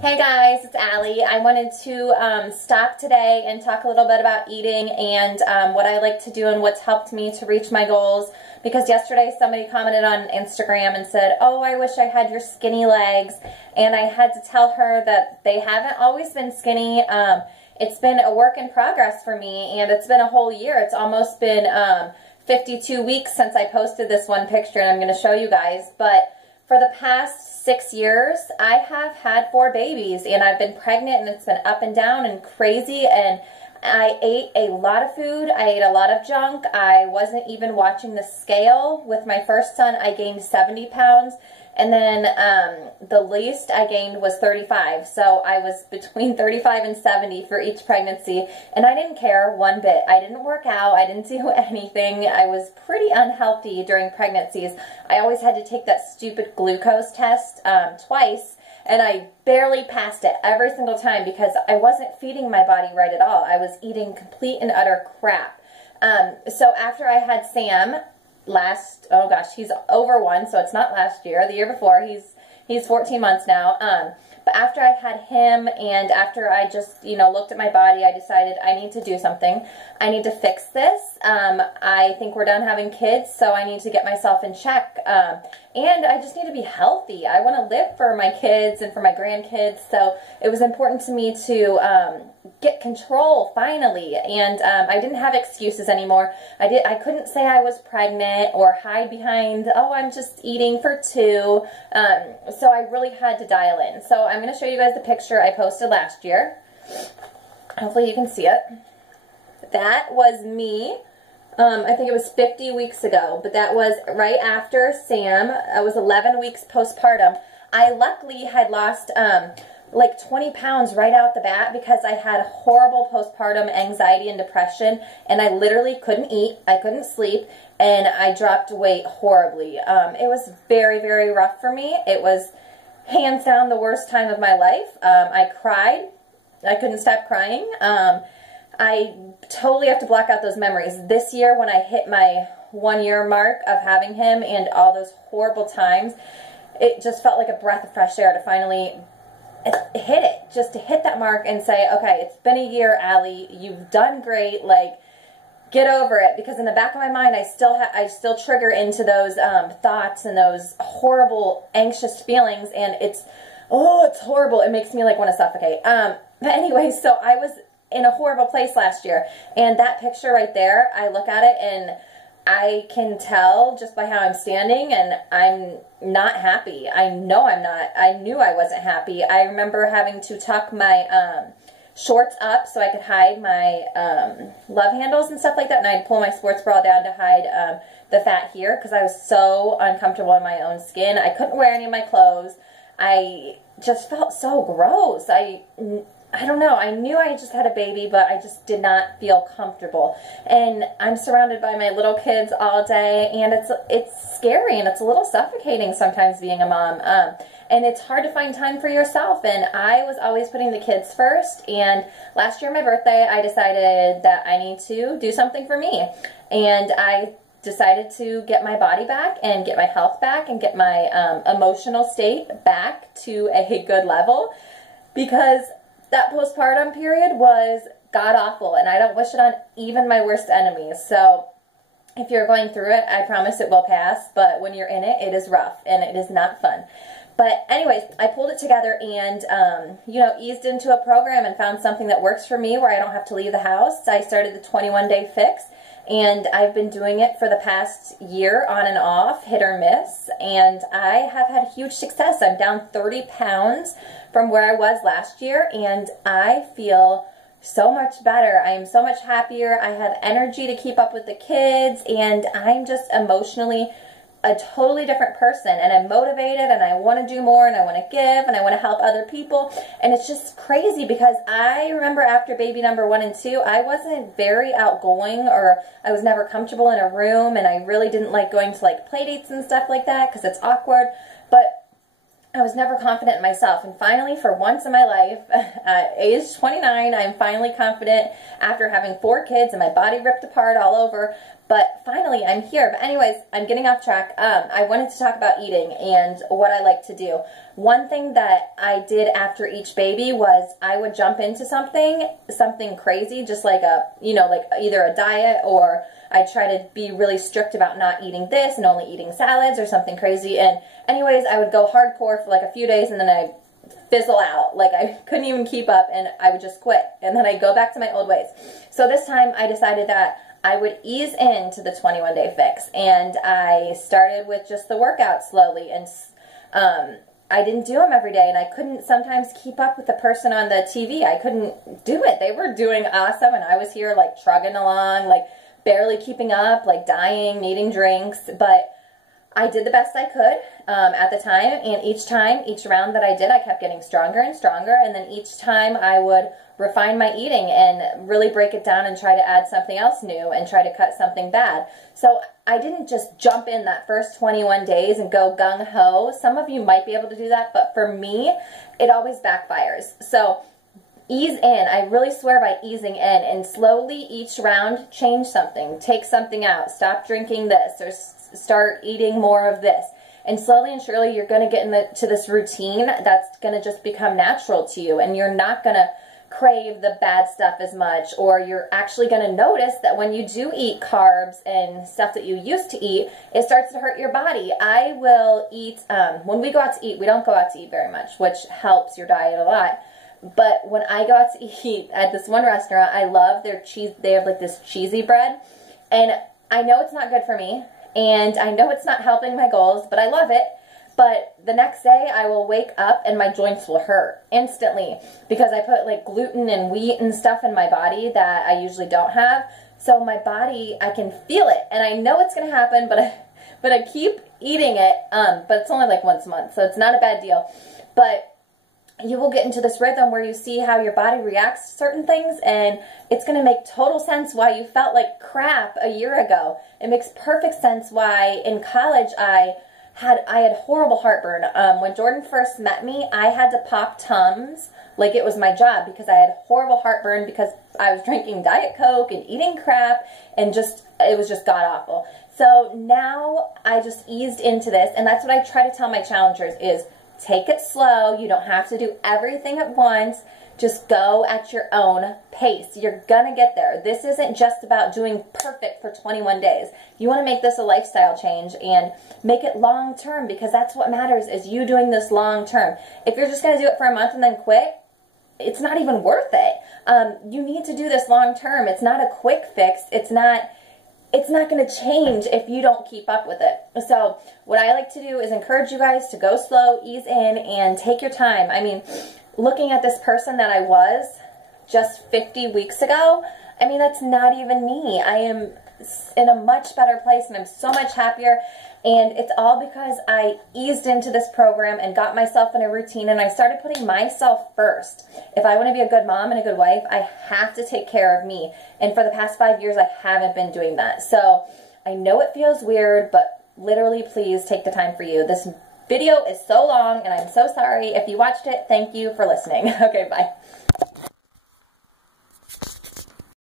Hey guys, it's Allie. I wanted to stop today and talk a little bit about eating and what I like to do and what's helped me to reach my goals. Because yesterday somebody commented on Instagram and said, "Oh, I wish I had your skinny legs." And I had to tell her that they haven't always been skinny. It's been a work in progress for me, and it's been a whole year. It's almost been 52 weeks since I posted this one picture, and I'm going to show you guys. But for the past 6 years, I have had 4 babies, and I've been pregnant, and it's been up and down and crazy, and I ate a lot of food. I ate a lot of junk. I wasn't even watching the scale. With my first son, I gained 70 pounds, and then the least I gained was 35. So I was between 35 and 70 for each pregnancy, and I didn't care one bit. I didn't work out. I didn't do anything. I was pretty unhealthy during pregnancies. I always had to take that stupid glucose test twice, and I barely passed it every single time because I wasn't feeding my body right at all. I was eating complete and utter crap. So after I had Sam, oh gosh, he's over 1, so it's not last year, the year before. He's 14 months now. But after I had him, and after I just, looked at my body, I decided I need to do something. I need to fix this. I think we're done having kids, so I need to get myself in check. And I just need to be healthy. I want to live for my kids and for my grandkids, so it was important to me to get control finally. And I didn't have excuses anymore. I couldn't say I was pregnant or hide behind, "Oh, I'm just eating for 2." So I really had to dial in. So I'm going to show you guys the picture I posted last year. Hopefully you can see it. That was me. I think it was 50 weeks ago, but that was right after Sam. I was 11 weeks postpartum. I luckily had lost like 20 pounds right out the bat because I had horrible postpartum anxiety and depression, and I literally couldn't eat, I couldn't sleep, and I dropped weight horribly. It was very, very rough for me. It was hands down the worst time of my life. I cried. I couldn't stop crying. I totally have to block out those memories. This year, when I hit my 1-year mark of having him and all those horrible times, it just felt like a breath of fresh air to finally hit it. Just to hit that mark and say, okay, it's been a year, Allie. You've done great. Like, get over it. Because in the back of my mind, I still trigger into those thoughts and those horrible, anxious feelings. And it's horrible. It makes me like want to suffocate. But anyway, so I was in a horrible place last year, and that picture right there, I look at it and I can tell just by how I'm standing, and I'm not happy. I know I'm not. I knew I wasn't happy. I remember having to tuck my shorts up so I could hide my love handles and stuff like that, and I'd pull my sports bra down to hide the fat here because I was so uncomfortable in my own skin. I couldn't wear any of my clothes. I just felt so gross. I don't know, I knew I just had a baby, but I just did not feel comfortable. And I'm surrounded by my little kids all day, and it's scary, and it's a little suffocating sometimes being a mom. And it's hard to find time for yourself, and I was always putting the kids first. And last year, my birthday, I decided that I need to do something for me. And I decided to get my body back and get my health back and get my emotional state back to a good level, because that postpartum period was god-awful, and I don't wish it on even my worst enemies. So if you're going through it, I promise it will pass, but when you're in it, it is rough, and it is not fun. But anyways, I pulled it together and, eased into a program and found something that works for me where I don't have to leave the house. I started the 21-day fix, and I've been doing it for the past year on and off, hit or miss, and I have had huge success. I'm down 30 pounds from where I was last year, and I feel so much better. I am so much happier. I have energy to keep up with the kids, and I'm just emotionally a totally different person, and I'm motivated, and I want to do more, and I want to give, and I want to help other people. And it's just crazy because I remember after baby number 1 and 2, I wasn't very outgoing, or I was never comfortable in a room, and I really didn't like going to like play dates and stuff like that because it's awkward. But I was never confident in myself, and finally, for once in my life, at age 29, I'm finally confident after having 4 kids and my body ripped apart all over. But finally, I'm here. But anyways, I'm getting off track. I wanted to talk about eating and what I like to do. One thing that I did after each baby was I would jump into something crazy, just like like either a diet, or I try to be really strict about not eating this and only eating salads or something crazy. And anyways, I would go hardcore for like a few days and then I'd fizzle out. Like I couldn't even keep up and I would just quit. And then I'd go back to my old ways. So this time I decided that I would ease into the 21-day fix, and I started with just the workouts slowly, and I didn't do them every day, and I couldn't sometimes keep up with the person on the TV. I couldn't do it. They were doing awesome, and I was here like trugging along, like barely keeping up, like dying, needing drinks, but I did the best I could at the time, and each round that I did, I kept getting stronger and stronger, and then each time I would refine my eating and really break it down and try to add something else new and try to cut something bad. So I didn't just jump in that first 21 days and go gung-ho. Some of you might be able to do that, but for me, it always backfires. So ease in. I really swear by easing in, and slowly each round change something. Take something out. Stop drinking this, or start eating more of this. And slowly and surely you're going to get into this routine that's going to just become natural to you, and you're not going to crave the bad stuff as much, or you're actually going to notice that when you do eat carbs and stuff that you used to eat, it starts to hurt your body. I will eat, when we go out to eat, we don't go out to eat very much, which helps your diet a lot. But when I go out to eat at this one restaurant, I love their cheese. They have like this cheesy bread, and I know it's not good for me, and I know it's not helping my goals, but I love it. But the next day I will wake up and my joints will hurt instantly because I put like gluten and wheat and stuff in my body that I usually don't have. So my body, I can feel it, and I know it's going to happen, but I keep eating it. But it's only like once a month, so it's not a bad deal. But you will get into this rhythm where you see how your body reacts to certain things, and it's going to make total sense why you felt like crap a year ago. It makes perfect sense why in college I had horrible heartburn. When Jordan first met me, I had to pop Tums like it was my job because I had horrible heartburn because I was drinking Diet Coke and eating crap, and it was just god-awful. So now I just eased into this, and that's what I try to tell my challengers is take it slow. You don't have to do everything at once. Just go at your own pace. You're gonna get there. This isn't just about doing perfect for 21 days. You wanna make this a lifestyle change and make it long term, because that's what matters, is you doing this long term. If you're just gonna do it for a month and then quit, it's not even worth it. You need to do this long term. It's not a quick fix. It's not going to change if you don't keep up with it. So what I like to do is encourage you guys to go slow, ease in, and take your time. I mean, looking at this person that I was just 50 weeks ago, I mean, that's not even me. I am in a much better place, and I'm so much happier. And it's all because I eased into this program and got myself in a routine, and I started putting myself first. If I want to be a good mom and a good wife, I have to take care of me. And for the past 5 years, I haven't been doing that. So I know it feels weird, but literally, please take the time for you. This video is so long, and I'm so sorry. If you watched it, thank you for listening. Okay, bye.